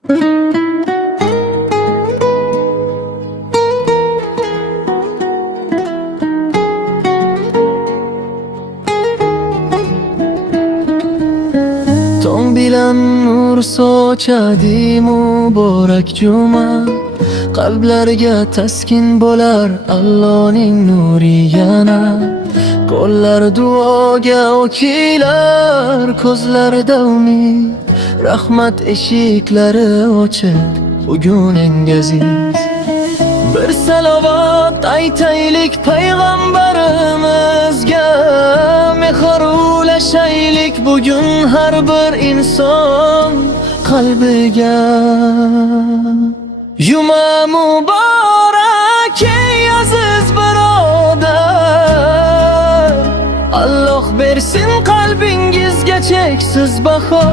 Tong bilan nur sochadi muborak juma, qalblarga taskin bo'lar Allohning nuri yana. Qo'llar duoga okilar, ko'zlarda umid, rahmat eshiklari ochiq bugun eng aziz. Bir salovat aytaylik payg'ambarimizga, mehr ulashaylik bugun har bir inson qalbiga. Juma muborak ey aziz birodar, Alloh bersin qalbingizga cheksiz baho.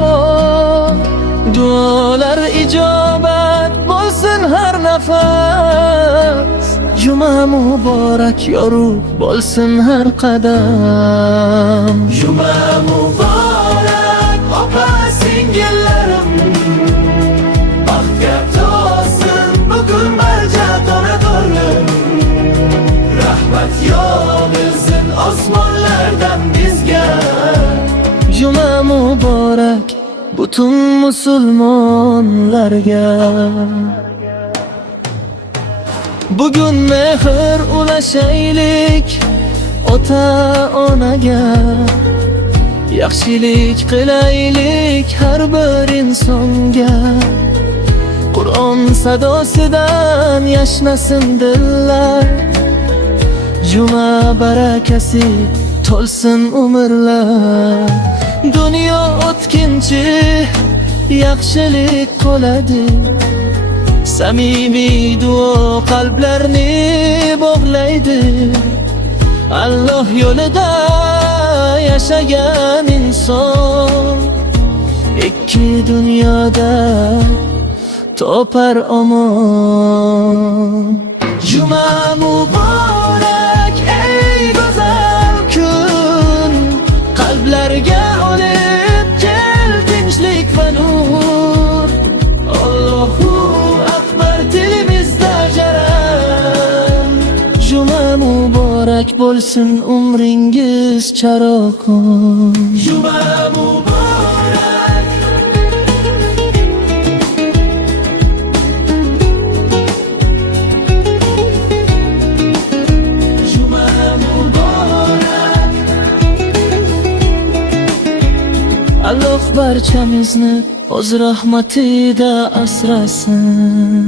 Duolar ijobat bo'lsin har nafas, Juma muborak yorug' bo'lsin har qadam. Juma muborak opa singillarim, baxtga to'lsin bugun barcha xonadonlar. Rahmat yog'ilsin osmonlardan bizga. Juma muborak butun musulmonlarga. Bugun mehr ulashaylik ota onaga, yaxshilik qilaylik har bir insonga. Qur'on sadosidan yashnasin dillar, Juma barakasi to'lsin umrlar. Dunyo o'tkinchi, yaxshilik qoladi, samimiy duo qalblarni bog'laydi. Alloh yo'lida yashagan inson ikki dunyoda topar omon. Juma muborak ey go'zal kun, qalblarga olib kel tinchlik va nur. Allohu akbar dilimizda jaran. Juma muborak bo'lsin umringiz charog'on. Juma muborak. Juma muborak. Alloh barchamizni o'z rahmatida asrasin.